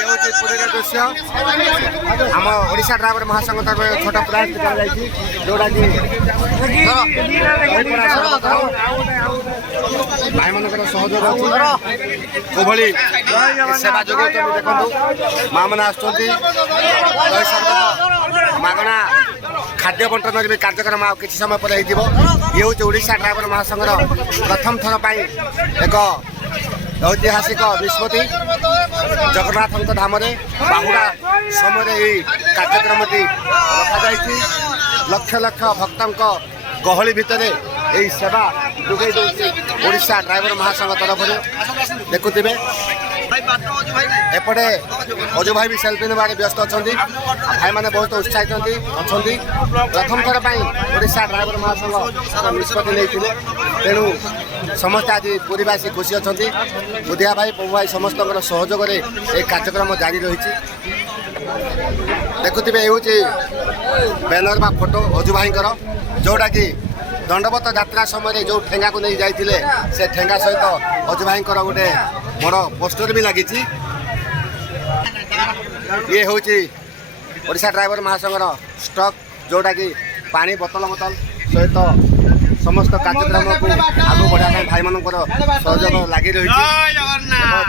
दृश्य आम ओडिशा ड्राइवर महासंघ तरफ छोट प्रयास कराଯାଇଛି जोटा कि भाई मानकर सहयोग कोभली सेवा जोगाउछन् देखନ୍ତୁ माँ मैंने आगणा खाद्य बंटन कार्यक्रम आ किसी समय पर ये हूँ ओडिशा ड्राइवर महासंघर प्रथम थर पर एक ऐतिहासिक निष्पत्ति जगन्नाथ धाम बाहुड़ा समय कार्यक्रम रखा लक्ष लक्ष भक्त गहली भितर यही सेवा जोगाई दूसरी ओडिशा ड्राइवर महासंघ तरफ देखुवे एपटे अजु भाई भी सेल्फी नेबारे व्यस्त अच्छा भाई मैंने बहुत उत्साहित अच्छा प्रथम थर पर ओडिशा ड्राइवर महासंघ निष्पत्ति नहीं तेणु समस्त आज पूरीवासी खुशी अच्छा बुधिया भाई प्रभु भाई समस्त सहयोग में ये कार्यक्रम जारी रही देखुवे हूँ बैनर बा फोटो अजु भाई जोटा कि दंडवत यात्रा समय जो ठेंगा को नहीं जाइए से ठेंगा सहित अजु भाई गोटे बड़ पोस्टर भी लगी ये हूँ ओडिशा ड्राइवर महासंघर स्टॉक जोटा कि पानी बोतल बोतल सहित समस्त कार्यक्रम को आगे बढ़ाई भाई मान सहयोग लगी रही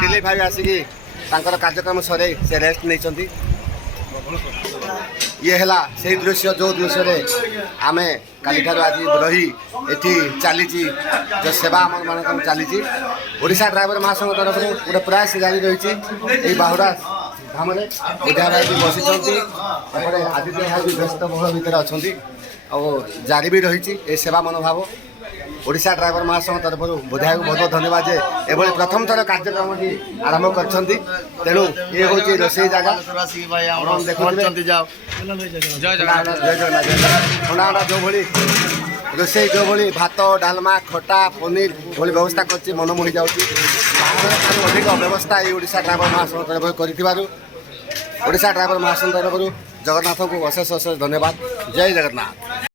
दिलीप भाई आसिकी कार्यक्रम सर से रेस्ट नहीं ये है से दृश्य जो दृश्य आम काली आज रही एटी चली जो सेवा आम मान चली ओडिशा ड्राइवर महासंघ तरफ गोटे प्रयास जारी रही बाहुड़ा धाम बुधिया भाई भी बसी आदित्य भाई भी व्यस्त बहुल भितर अच्छा और जारी भी रही सेवा मनोभाव ओडिशा ड्राइवर महासंघ तरफ बुधिया को बहुत धन्यवाद जे एभली प्रथम थर कार्यक्रम आरंभ कर तेणु ये हूँ रोषे जगह देखा जो भली रोषे जो भली भात डालमा खटा पनीर भली व्यवस्था कर मन मोहि जाऊँगी अधिक व्यवस्था ये ओडिशा ड्राइवर महासंघ तरफ कर ड्राइवर महासंघ तरफ जगन्नाथ को अशेष अशेष धन्यवाद जय जगन्नाथ।